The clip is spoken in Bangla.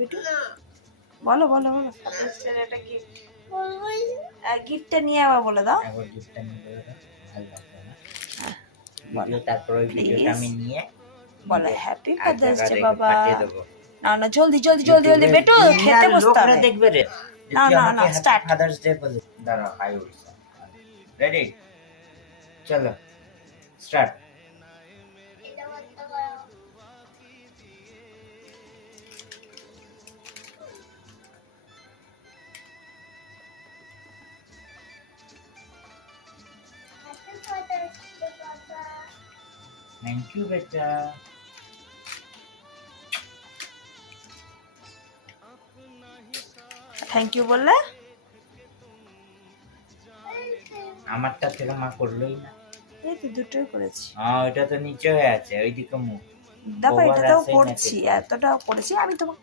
বেটু, বলো বলো বলো। ফাদার্স ডে এটা গিফট, গিফটটা নিয়ে আবার বলে দাও। একবার গিফটটা নিয়ে বলে দাও, ভালো লাগবে না ভিডিও। তারপর ওই ভিডিওটা আমি নিয়ে বলো হ্যাপি ফাদার্স ডে জায়গা বাবা। পাঠিয়ে দেবো। না না জলদি জলদি জলদি জলদি বেটু, খেতে বসতে হবে। দেখবে রে, না না না স্টার্ট। ফাদার্স ডে বলে দাঁড়াও, হাই উঠছে। রেডি, চলো স্টার্ট। थैंक यू बेटा। থ্যাংক ইউ বললে, আমারটা থেকে মা করলোই না। এই তো দুটোই করেছি। ওটা তো নিচে হয়ে আছে, ওইদিকে মুখ। দেখো Over এটাতেও আছে করছি, নাকি? এতটাও করেছি আমি। তোমাকে